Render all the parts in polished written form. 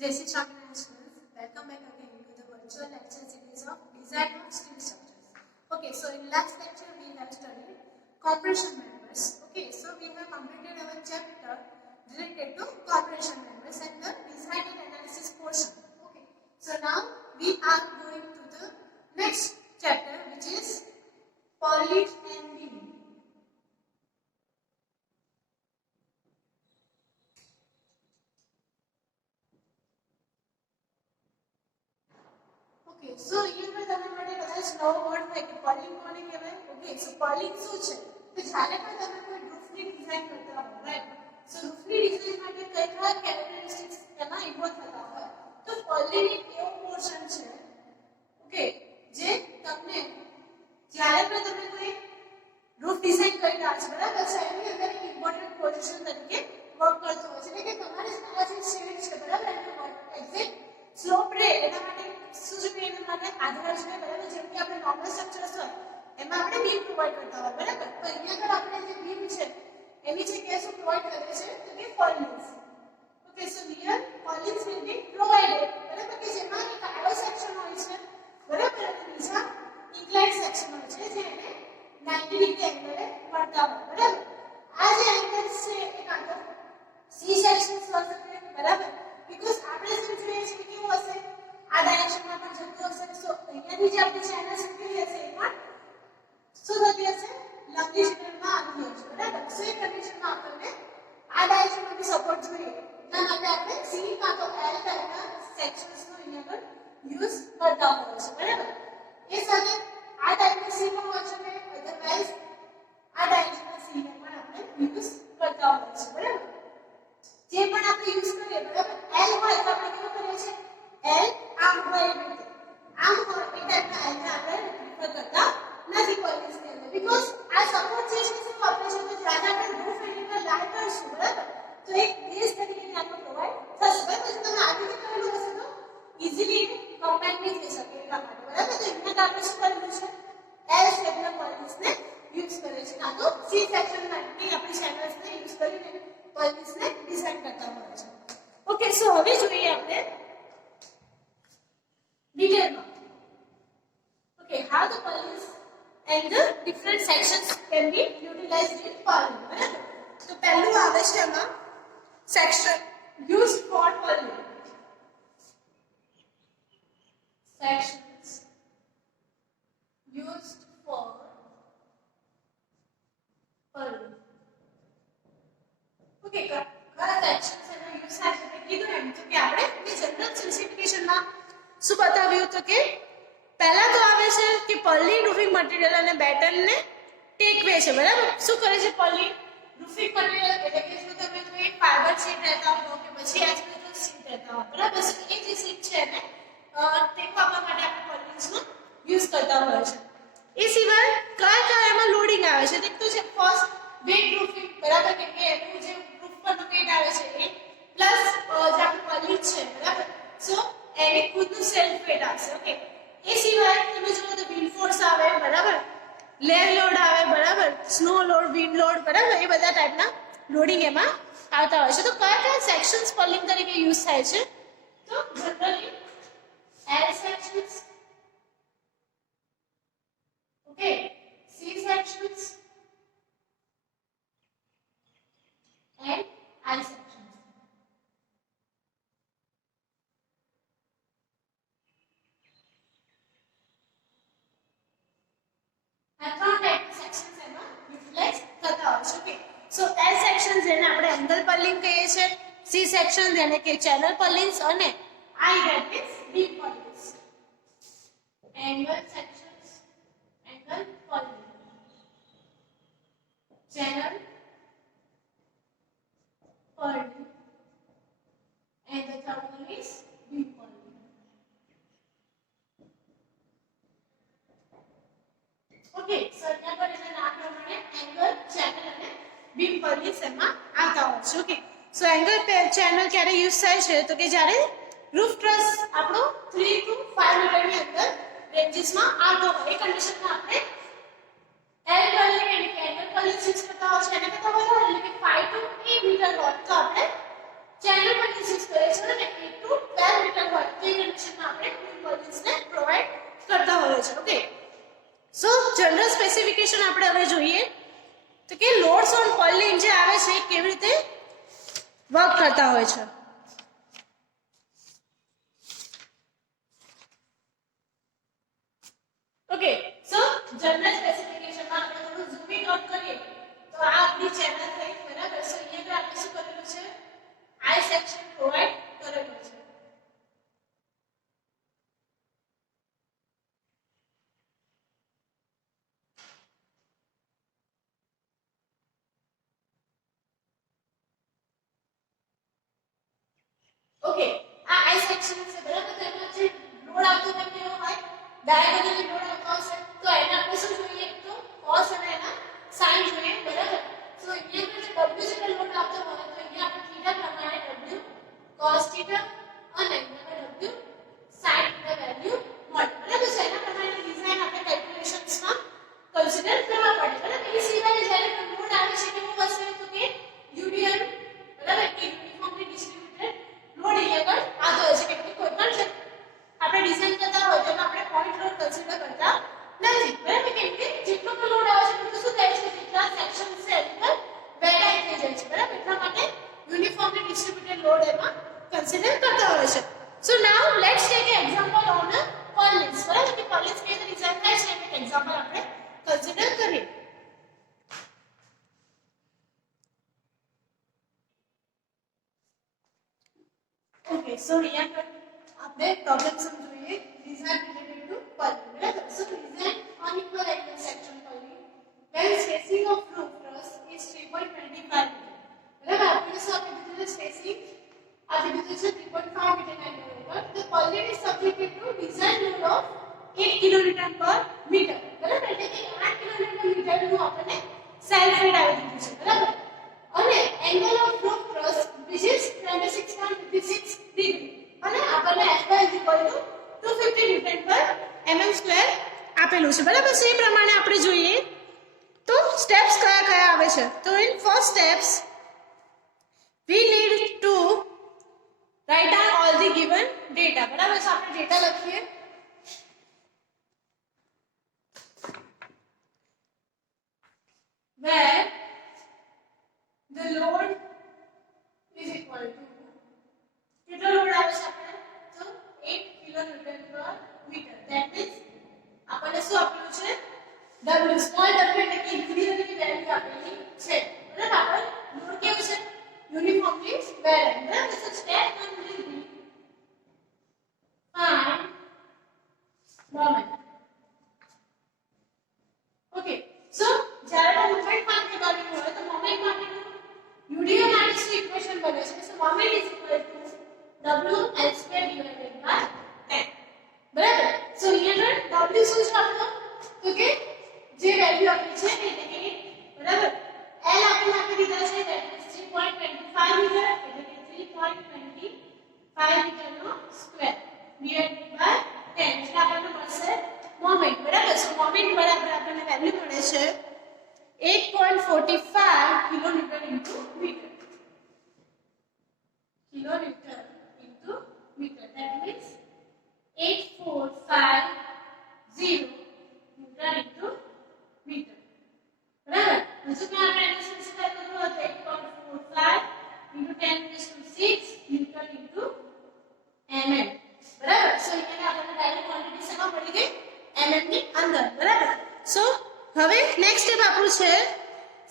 Jai Shri Swami students, welcome back again to the virtual lecture series of Design of Steel Structures. Okay, so in last lecture we have studied compression members. Okay, so we have completed our chapter related to compression members and the design and analysis portion. Okay, so now we are going to the next chapter, which is purlin and beam. Okay, so here पर તમે માટે કદાચ નવો word હોય કે પર્લિંગ કોને કહેવાય. Okay, સો પર્લિંગ શું છે તો જ્યારે પણ તમે કોઈ રૂફની ડિઝાઇન કરતા હો, રાઈટ, સો રૂફની ડિઝાઇન માટે કઈ કયા કેરેક્ટરિસ્ટિક્સ એમાં ઇન્વોલ્વ થતા હોય તો પર્લિંગ એક એવો પોર્શન છે, ઓકે, જે તમને જ્યારે પણ તમે કોઈ રૂફ ડિઝાઇન કરી રહ્યા છો, બરાબર છે, એની અંદર એક ઇમ્પોર્ટન્ટ પોઝિશન તરીકે વર્ક કરતો હોય છે. એટલે કે તમારે આ જે શેડ છે, બરાબર, એનો એક્ઝેક્ટ સ્લોપ રે એના માટે શું જોઈએ, એના માટે આધાર જોઈએ, બરાબર. જેમ કે આપણે નોર્મલ સ્ટ્રક્ચર્સ હોય એમાં આપણે બીમ પ્રોવાઈડ કરતા હોય, બરાબર, તો અહીંયા આગળ આપણે જે બીમ છે એની જગ્યાએ શું પ્રોવાઈડ કરે છે તો કે purlins. Okay, so here purlins will be provided, બરાબર, કે જેમાં એક આડો સેક્શન હોય છે, બરાબર, અને બીજા ઇન્ક્લાઇન્ડ સેક્શન હોય છે જે એને 90 ડિગ્રી એંગલે મળતા હોય, બરાબર. આ જે એંગલ્સ છે એ કાં તો સી સેક્શન્સ હોઈ શકે, બરાબર, બીકોઝ આપણે શું જોઈએ છે કેવું હશે આ ડાયરેક્શનમાં પણ જતું હશે. સો અહીંયાથી જે આપણી ચેનલ શીખી હશે એ પણ શું થતી હશે, લંબી ચેનલમાં આવી હશે, બરાબર. સો એ કન્ડિશનમાં આપણને આ ડાયરેક્શનમાં બી સપોર્ટ જોઈએ, એના માટે આપણે સી કાં તો એલ ટાઈપના સેક્શન્સનો અહીંયા આગળ યુઝ કરતા હોઈએ છીએ, બરાબર. એ સાથે આ ટાઈપની સી પણ હોય છે, અધરવાઇઝ આ ડાયરેક્શનના સી ને પણ આપણે યુઝ કરતા હોઈએ છીએ, બરાબર. જે પણ આપણે યુઝ કરીએ, બરાબર, એલ હોય તો આપણે કેવું કરીએ છીએ, એલ આમ હોય એ રીતે, આમ હોય એ ટાઈપના એલ ને આપણે પ્રિફર કરતા નથી પર્લિન્સની અંદર, બીકોઝ આ સપોર્ટ જે છે શું આપે છે તો જ્યારે આપણે રૂફ એની પર લાઈ કરશું, બરાબર, તો એક બેઝ તરીકે આપણને પ્રોવાઈડ થશે, બરાબર. જો તમે આ રીતે કરેલું હશે તો ઇઝીલી કોમ્પેક્ટ નહીં થઈ શકે એટલા માટે, બરાબર. તો એના આપણે શું કરેલું છે, એલ શેપના પર્લિન્સને યુઝ કરીએ છીએ, કાં તો સી સેક્શનમાં આપણી ચેનલ્સને યુઝ કરીને પર્લિન્સને ડિઝાઇન કરતા હોય છે. ઓકે, સો હવે જોઈએ આપણે ડિટેલમાં. Okay, how the purlins and the different sections can be utilized in purlin, બરાબર. તો પહેલું આવે છે એમાં section used for purlin. Sections used for purlin. Okay, કયા sections એનો યુઝ થાય છે કીધું એમ તો કે આપણે એ જનરલ સ્પેસિફિકેશનમાં શું બતાવ્યું તો કે પહેલા તો આવે છે કે પર્લિન રૂફિંગ મટીરીયલ અને બેટનને ટેકવે છે, બરાબર. શું કરે છે પર્લિન રૂફિંગ મટીરીયલ, એટલે કે જો તમે કોઈ ફાઈબર શીટ રહેતા હો કે પછી એસ્બેસ્ટોસ શીટ રહેતા હો, બરાબર, એ જે શીટ છે એને ટેકો આપવા માટે આપણે પર્લિન્સનો યુઝ કરતા હોય છે. એ સિવાય કયા એમાં લોડિંગ આવે છે, એક તો છે ફર્સ્ટ વેટ રૂફિંગ, બરાબર, કે એનું જે રૂફ પરનો વેટ આવે છે એ પ્લસ જે આપણું પર્લિન છે, બરાબર, સો એને ખુદનું સેલ્ફ વેટ આવશે. ઓકે, એ સિવાય તમે જુઓ તો વિન્ડ ફોર્સ આવે, બરાબર, લેર લોડ આવે, બરાબર, સ્નો લોડ, વિન્ડ લોડ, બરાબર, એ બધા ટાઈપના લોડિંગ એમાં આવતા હોય છે. તો કયા સેક્શન્સ પર્લિન તરીકે યુઝ થાય છે તો generally L sections, okay, C sections and I sections. L section જેને આપણે એંગલ પર્લિન કહીએ છીએ, સી સેક્શન જેને કે ચેનલ પર્લિન્સ, અને I that means beam purlins. Angle sections, angle purlin, channel purlin, and the third one is beam purlin. Okay, so અહીંયા પર એના નામ પ્રમાણે એંગલ, ચેનલ અને બીમ પર્લિન્સ એમાં આવતા હોય છે. ઓકે, સો એંગલ ચેનલ ક્યારે યુઝ થાય છે તો કે જ્યારે રૂફ ટ્રસ આપણો 3 to 5 મીટરની અંદર રેન્જીસમાં આવતો હોય, એ કન્ડિશનમાં આપણે એલ પર્લિન એટલે કે એંગલ પર્લિન યુઝ કરતા હોય છે. એને કરતા વધારે એટલે કે 5 to 8 મીટર હોય તો આપણે ચેનલ પર્લિન યુઝ કરીએ છીએ, અને 8 to આપણે હવે જોઈએ તો કે લોડ્સ ઓન પર્લિન જે આવે છે કેવી રીતે વર્ક કરતા હોય છે. ઓકે સો જનરલ સ્પેસિફિકેશનમાં આપણે થોડું ઝૂમિંગ આઉટ કરીએ તો આ આપણી ચેનલ થઈ બરાબર. સો અહીંયા આપણે શું કરેલું છે આઈ સેક્શન પ્રોવાઈડ કરેલું છે. ઓકે આ આઈ સેક્શન છે બરાબર. તો એમાં જે લોડ આવતો હોય કેવો હોય ડાયાગોનલી લોડ આવતો હશે તો એને આપણે શું જોઈએ તો cos અને એના sin જોઈએ બરાબર. સો અહીંયા આપણે જે w જેટલો લોડ આવતો હોય તો અહીંયા આપણે થીટા પ્રમાણે w cos થીટા અને અહીંયા w sin થીટા વેલ્યુ મળે બરાબર. સો એના પ્રમાણે ડિઝાઇન આપણે કેલ્ક્યુલેશન્સમાં કન્સિડર કરવા પડે બરાબર. એ સિવાય જ્યારે પણ લોડ આવે છે કેવો હશે તો કે યુડિયલ બરાબર કે યુનિફોર્મલી ડિસ્ટ્રીબ્યુટેડ લોડ અહીંયા આગળ આવતો હોય છે. કે કોઈ પણ આપણે ડિઝાઇન કરતા હોય તો આપણે પોઈન્ટ લોડ કન્સિડર કરતા નથી બરાબર. કેમ કે જેટલો પણ લોડ આવે છે એટલું શું થાય છે જેટલા સેક્શન છે એની પર વેરાઈ થઈ જાય છે બરાબર. એટલા માટે યુનિફોર્મલી ડિસ્ટ્રીબ્યુટેડ લોડ એમાં કન્સિડર કરતા હોય છે. So now let's take an example on a purlins બરાબર. કે પર્લિન્સ કેવી રીતે ડિઝાઇન થાય છે એનું એક્ઝામ્પલ આપણે કન્સિડર કરીએ. Okay, so here આપણે પ્રોબ્લેમ સમજીએ design related to purlin બરાબર. So design unequal angle section purlin when spacing of roof truss is 3.25 meter બરાબર. આપણે શું આપી દીધું છે spacing આપી દીધું છે 3.5 meter ના લેવલ પર. The purlin is subjected to design load of 8 kilonewton per meter બરાબર. એટલે કે 8 kilonewton meter નું આપણને self weight આવી દીધું છે બરાબર. અને angle of roof truss which is 26.56 degree અને આપણને Fy 250 newton per mm square આપેલું છે બરાબર. સો એ પ્રમાણે આપણે જોઈએ તો સ્ટેપ્સ કયા કયા આવે છે. તો in first steps we need to write down all the given data બરાબર. સો આપણે ડેટા લખીએ. where the load is equal to કેટલો લોડ આવે છે આપણે તો 8 કિલોન્યુટન પર મીટર. ધેટ મીન્સ આપણને શું આપેલું છે w સ્મોલ w એટલે કે ઇન્ક્રીઝની વેલ્યુ આપેલી છે બરાબર. આપણે લોડ કેવું છે યુનિફોર્મલી વેરાય બરાબર. So step 1 will be find moment. Okay so જ્યારે મોમેન્ટ ફાઇન્ડ કરવાનું હોય તો મોમેન્ટ માટેનું યુડીએલ આરએસટી ઇક્વેશન બને છે. So moment is equal to w l square divided by 10 બરાબર. સો અહીંયા w શું છે આપણો તો કે જે વેલ્યુ આપી છે એટલે કે બરાબર. l આપણે આપી દીધા છે that is 3.25 મીટર એટલે કે 3.25 મીટર નો સ્ક્વેર divided by 10 એટલે આપણને મળશે મોમેન્ટ બરાબર. સો મોમેન્ટ બરાબર આપણને વેલ્યુ મળે છે 8.45 kilonewton into meter. Kilonewton into meter. That means 8450 newton into meter. બરાબર. હજુ કે આપણે એને સિમ્પ્લિફાય કરવું હોય તો 8.45 into 10 raised to 6 newton into mm. બરાબર. સો અહીંયા આપણને ડાયરેક્ટ ક્વોન્ટિટી શેમાં મળી ગઈ mm ની અંદર બરાબર. સો હવે નેક્સ્ટ સ્ટેપ આપણું છે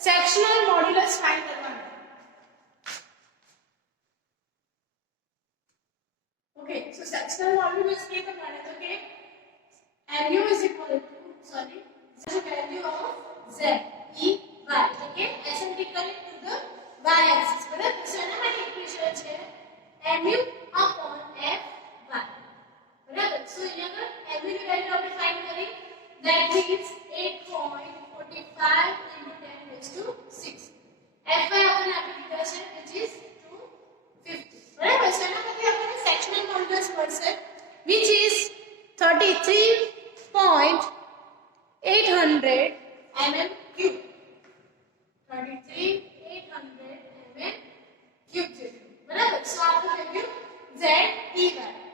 સેક્શનલ મોડ્યુલસ ફાઇન્ડ કરવાનું. ઓકે સો સેક્શનલ મોડ્યુલસ કે પ્રમાણે તો કે mu is equal to sorry the value of z e y એટલે કે asymptotically to the y axis બરાબર. સો એના માટે ઇક્વેશન છે mu upon f y બરાબર. સો અહીંયા mu ની વેલ્યુ આપણે ફાઇન્ડ કરી that means 8.45 into 10 raised to 6. Fy આપણને આપી દીધા છે which is 250 બરાબર. સો એના પરથી આપણને સેક્શનલ મોડ્યુલસ મળશે which is 33.800 mm cube. 33.800 mm cube જેટલું બરાબર. સો આપણું વેલ્યુ z e y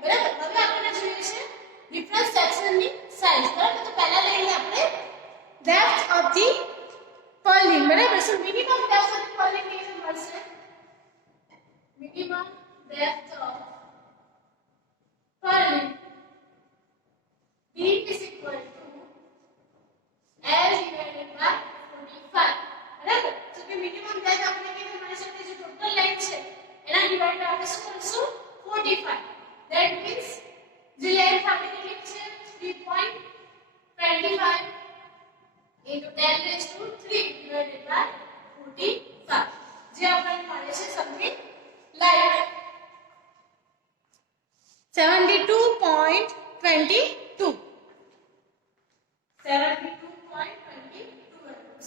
બરાબર. હવે આપણને જોઈએ છે ડિફરન્ટ સેક્શનની સાઈઝ બરાબર. તો પહેલા લઈએ આપણે depth of the purlin, બરાબર. So minimum depth of the purlin કેવી મળશે? Minimum depth of purlin D is equal to L divided by 45, બરાબર. તો કે મિનિમમ depth આપણે કેવી મળી શકે? જે ટોટલ લાઈન છે એના ડિવાઇડ આપણે શું કરીશું? 45. that means જે લેન્થ આપણી કેટલી છે? 3.25 into 10 raised to 3 divided by 45, જે આપણને મળે છે સમથિંગ લાઈક 72.22. 72.22.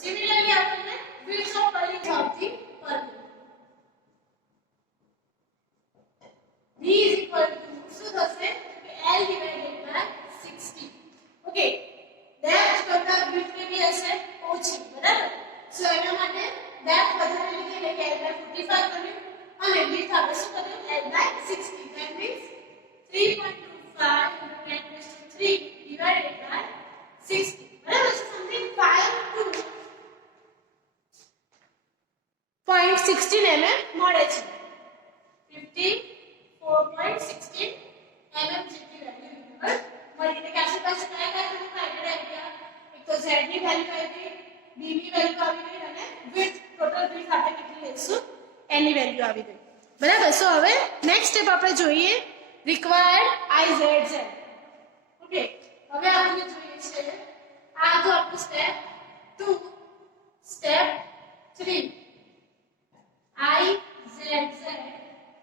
Similarly, આપણને width of purlin of the purlin D is equal to શું થશે? L divided by 60. Okay, depth કરતા width કેવી હશે? ઓછી, બરાબર. સો એના માટે depth વધારે લીધી એટલે કે L by 45 કર્યું અને width આપણે શું કર્યું? L by 60. that means 3.25 into 10 raised to 3 divided by 60, બરાબર. so something 52.16 mm મળે છે. 54.16 mm જેટલી વેલ્યુ મળી. એટલે કે આપણી પાસે કયા કયા ક્રાઇટેરિયા આવ્યા? એક તો z ની વેલ્યુ આવી, b ની વેલ્યુ આવી ગઈ અને width ટોટલ width આપણે કેટલી લઈશું એની વેલ્યુ આવી ગઈ, બરાબર. સો હવે નેક્સ્ટ સ્ટેપ આપણે જોઈએ required IZZ. ઓકે, હવે આપણે જોઈએ છે આ તો આપણું step 2, step 3 IZZ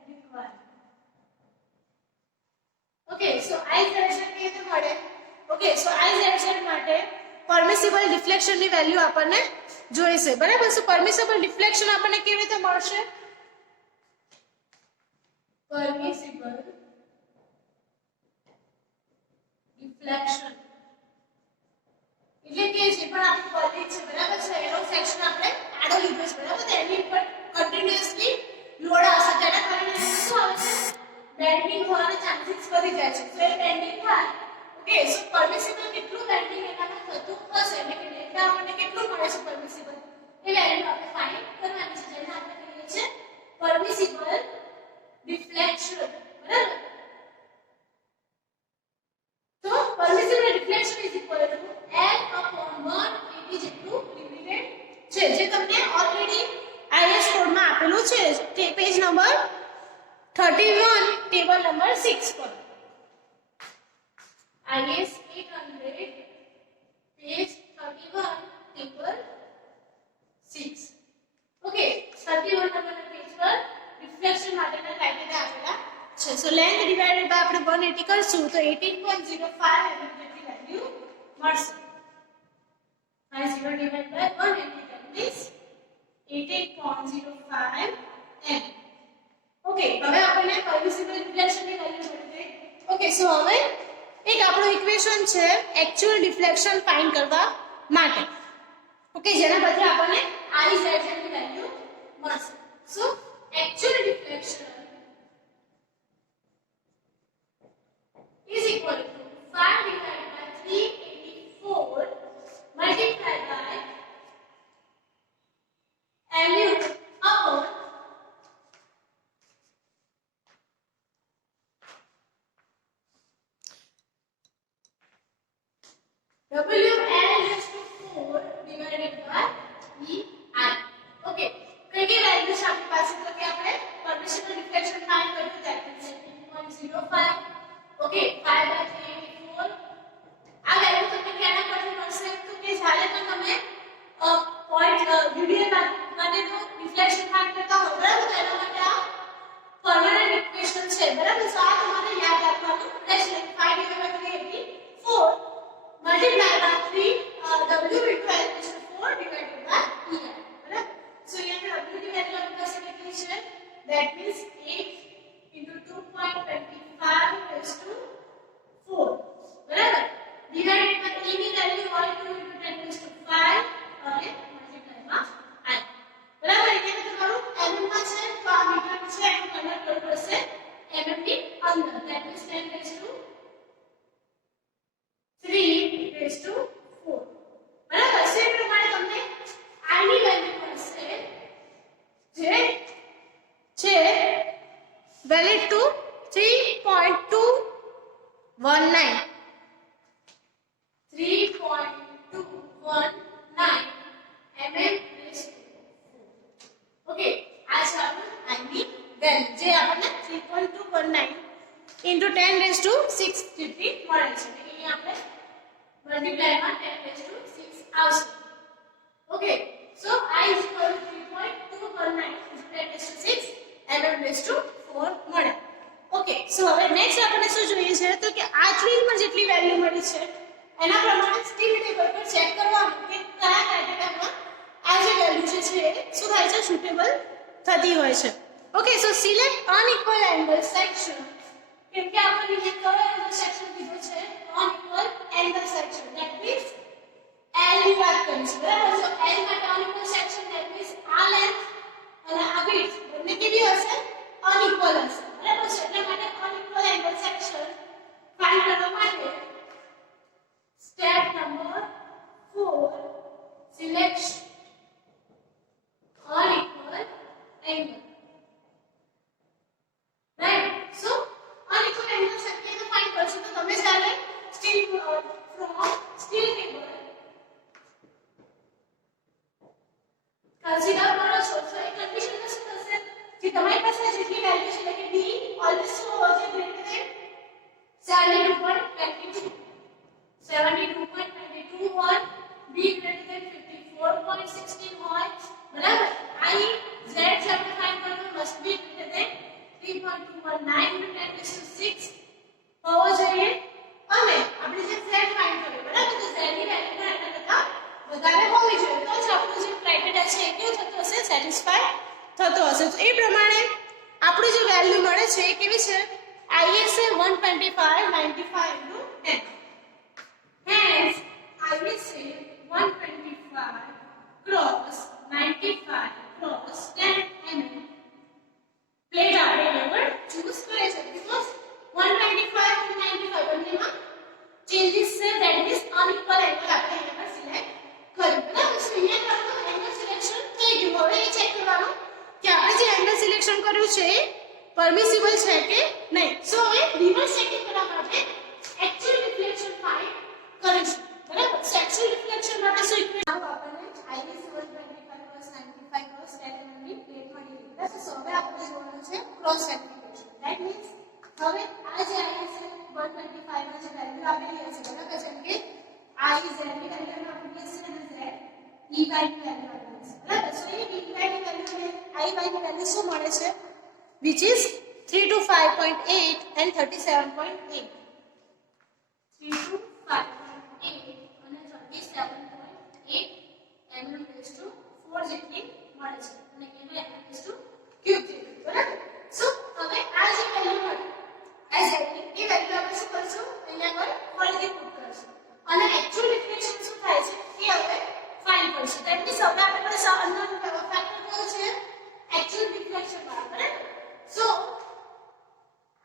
required. Okay, so IZZ કેવી રીતે મળે? ઓકે, સો IZZ માટે પરમિસિબલ ડિફ્લેક્શન ની વેલ્યુ આપણને જોઈશે, બરાબર. સો પરમિસિબલ ડિફ્લેક્શન આપણને કેવી રીતે મળશે? પરમિસિબલ ડિફ્લેક્શન એટલે કે જે પણ આપણું પર્લિન છે, બરાબર છે, એનો સેક્શન આપણે આડો લીધો છે, બરાબર. તો એની ઉપર કન્ટિન્યુઅસલી લોડ આવશે, તેના કારણે શું આવશે? બેન્ડિંગ થવાના ચાન્સીસ વધી જાય છે. તો એ બેન્ડિંગ થાય. ઓકે, સો પરમિસિબલ કેટલું બેન્ડિંગ એનામાં થતું હશે એટલે કે ડેલ્ટા આપણને કેટલું મળે છે પરમિસિબલ, એ વેલ્યુ આપણે ફાઇન્ડ કરવાની છે, જેને આપણે કહીએ છીએ પરમિસિબલ ડિફ્લેક્શન, બરાબર. તો permissible deflection is equal to L upon 180 જેટલું લિમિટેડ છે, જે તમને ઓલરેડી IS કોડમાં આપેલું છે તે પેજ નંબર 31 ટેબલ નંબર 6 પર. IS 800 page 31 table 6. ઓકે, 31 નંબરના પેજ પર રિફ્લેક્શન માટેના ક્રાઇટેરિયા આપેલા છે. સો લેન્થ ડિવાઇડેડ બાય આપણે 180 કરશું તો 18.05 mm જેટલી વેલ્યુ મળશે. 50 divided by 180 that means 18.05 mm. Okay, હવે આપણને પરમિસિબલ ડિફ્લેક્શન ની વેલ્યુ મળી ગઈ. ઓકે, સો હવે એક આપણું ઇક્વેશન છે એક્ચ્યુઅલ ડિફ્લેક્શન ફાઇન્ડ કરવા માટે. ઓકે, જેના બદલે આપણને IZZ ની વેલ્યુ મળશે. So actual deflection is equal to 5 divided by 384 multiplied by mu upon WL raised to 4 divided by EI. Okay, કઈ કઈ વેલ્યુ છે આપણી પાસે? તો કે આપણે પરમિસિબલ ડિફ્લેક્શન ફાઇન્ડ કર્યું, that is 18.05. Okay, 5 by 384. આ વેલ્યુ તમને કેના પરથી મળશે? તો કે જ્યારે પણ તમે પોઈન્ટ વિડિયો માટેનો ડિફ્લેક્શન ફાઇન્ડ કરતા હો, બરાબર, તો એના માટે આ પરમાનન્ટ ઇક્વેશન છે, બરાબર. સો આ તમારે યાદ રાખવાનું રહેશે. 5 divided by 384 multiplied by 3 W into L raised to 4 divided by EI, બરાબર. સો અહીંયા W ની વેલ્યુ આપણી પાસે કેટલી છે? that means 8 into 2.25 raised to 4, બરાબર. divided by E ની વેલ્યુ હોય 2 into 10 raised to 5 અને multiply માં I, બરાબર. એટલે તમારું mm માં છે તો આ મીટર છે એનું કન્વર્ટ કરવું પડશે mm ની અંદર, that means 10 raised to 3 raised to 4, બરાબર. 3.219 mm raised to 4. ઓકે આ છે આપણું I ની વેલ્યુ જે આપણને 3.219 into 10 raised to 6 જેટલી મળે છે એટલે કે આપણે મલ્ટીપ્લાય માં 10 raised to 6 આવશે. Okay so I is equal to 3.219 into 10 raised to 6 mm raised to 4 મળે. ઓકે સો હવે નેક્સ્ટ આપણે શું જોઈએ છે તો કે આ ટ્રીમાં જેટલી વેલ્યુ મળી છે એના પ્રમાણે સ્ટીલ ટેબલ પર ચેક કરવાનું કે કયા ક્રાઇટેરિયામાં આ જે વેલ્યુ છે શું થાય છે સુટેબલ થતી હોય છે. Okay so select unequal angle section કેમ કે આપણે અહીંયા કયો એંગલ સેક્શન કીધો છે unequal angle section that means L ની વાત કરીશું બરાબર. સો L માટે અનઇક્વલ સેક્શન ધેટ મીન્સ આ લેન્થ અને આ વિડ્થ બંને કેવી હશે અનઇક્વલ હશે બરાબર છે. એટલે માટે અનઇક્વલ એંગલ સેક્શન ફાઇન્ડ કરવા માટે step number 4 select unequal angle. Right? So unequal angle શક્ય તો ફાઇન્ડ કરશું તો તમે જ્યારે steel from steel table consider કરો છો તો એ કન્ડિશનમાં શું થશે કે તમારી પાસે જેટલી વેલ્યુ છે એટલે કે d ઓલવેઝ શું હોવો જોઈએ ગ્રેટર ધેન 72.22 72.22 હોય b ગ્રેટર ધેન 54.16 હોય બરાબર. I z જે આપણે ફાઇન્ડ કરવું must be greater than 3.219 into 10 raised to 6 હોવો જોઈએ અને આપણે જે z ફાઇન્ડ કર્યું બરાબર તો z ની વેલ્યુ પણ એના કરતા વધારે હોવી જોઈએ તો જ આપણું જે ક્રાઇટેરિયા છે એ કેવું થતું હશે સેટિસ્ફાય થતો હશે. તો એ પ્રમાણે આપણું જે વેલ્યુ મળે છે એ કેવી છે ISA 125/95 into 10. Hence ISA 125 cross 95 cross 10 mm plate આપણે લેવલ ચૂઝ કરે છે બીકોઝ 125 અને 95 બંનેમાં ચેન્જીસ છે ધેટ મીન્સ અનઇક્વલ એંગલ આપણે અહીંયા પર સિલેક્ટ કર્યું બરાબર. સો અહીંયા આપણું એંગલ સિલેક્શન થઈ ગયું. હવે એ ચેક કરવાનું કે આપણે જે એંગલ સિલેક્શન કર્યું છે એ પરમિસિબલ છે કે નહીં. સો હવે રિવર્સ ચેકિંગ કરવા માટે એક્ચ્યુઅલ રિફ્લેક્શન ફાઇન્ડ કરીશું બરાબર. સો એક્ચ્યુઅલ રિફ્લેક્શન માટે શું ઇક્વેશન આપણને IS 125 cross 95 cross 10 mm ની પ્લેટ મળી ગઈ બરાબર. સો હવે આપણે જોવાનું છે ક્રોસ વેરિફિકેશન ધેટ મીન્સ હવે આ જે IS 125 માં જે વેલ્યુ આપેલી હશે બરાબર જેમ કે I z ની વેલ્યુ આપેલી હશે અને z E y ની વેલ્યુ આપેલી હશે બરાબર. સો એ E y ની વેલ્યુ અને I y ની વેલ્યુ શું મળે છે which is 325.8 and 37.8 325.8 અને 37.8 mm raised to 4 જેટલી મળે છે અને એનો mm raised to ક્યુબ જેટલી બરાબર. સો હવે આ જે વેલ્યુ મળી આ z ની એ વેલ્યુ આપણે શું કરશું અહીંયા પર ફરીથી પુટ કરશું અને એક્ચ્યુઅલ રિફ્લેક્શન શું થાય છે એ હવે ફાઇન્ડ કરશું. ધેટ મીન્સ હવે આપણે પાસે અનનોન ફેક્ટર કયો છે એક્ચ્યુઅલ રિફ્લેક્શન બરાબર. સો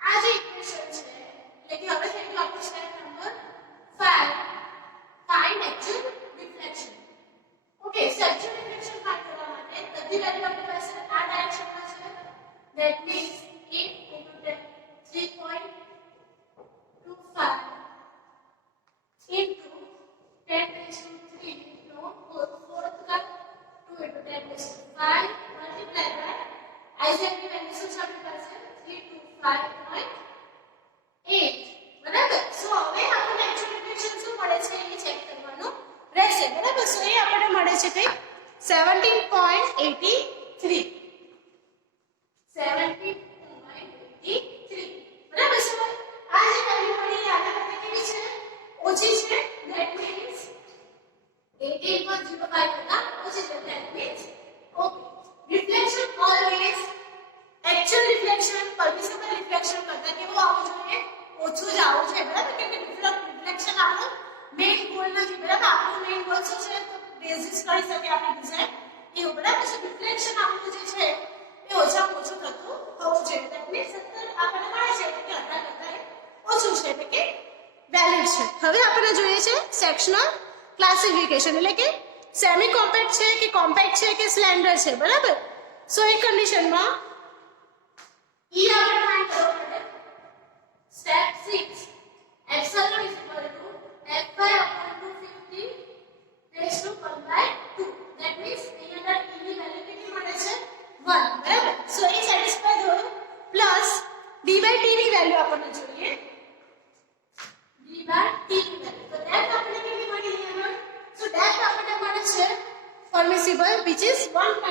આ જે ઇક્વેશન છે એટલે કે હવે થઈ ગયું આપણું step number 5 find actual reflection. Okay so actual reflection find કરવા માટે બધી વેલ્યુ આપણી પાસે આ ડાયરેક્શનમાં છે that means 8 into 10 3.25 into 10 raised to 3 no fourth का 2 into 10 raised to 5 multiply by I z की वैल्यू શું છે આપણી પાસે 325.8 બરાબર. સો હવે આપણને એક્ચ્યુઅલ રિફ્લેક્શન શું મળે છે એ ચેક કરવાનું રહેશે બરાબર. સો એ આપણને મળે છે કઈ 17.83 17.83 બરાબર. સો આ જે વેલ્યુ મળી આના કરતા કેવી છે ઓછી છે ધેટ મીન્સ 18.05 કરતા ઓછી છે that means okay. Reflection always actual reflection permissible reflection કરતા કેવું આવવું જોઈએ ઓછું જ આવવું જોઈએ બરાબર. કેમ કે રિફ્લેક્શન આપણો મેઇન ગોલ નથી બરાબર. આપણો મેઇન ગોલ શું છે તો રેઝિસ્ટ કરી શકે આપણી ડિઝાઇન એવું બરાબર. સો રિફ્લેક્શન આપણું જે છે એ ઓછામાં ઓછું થતું હોવું જોઈએ ધેટ મીન્સ 70 આપણને મળે છે એટલે કે આના કરતા ઓછું છે એટલે કે વેલિડ છે. હવે આપણે જોઈએ છે સેક્શનલ ક્લાસિફિકેશન એટલે કે સેમી કોમ્પેક્ટ છે કે કોમ્પેક્ટ છે કે સ્લેન્ડર છે બરાબર. સો એ કન્ડિશનમાં E આપણે ફાઇન્ડ કરવા માટે વેલ્યુ આપણને જોઈએ d બાર t ની વેલ્યુ. તો ડેપ્થ આપણને કેટલી મળી અહીંયા? સો ડેપ્થ આપણને મળે છે પરમિસિબલ which is 1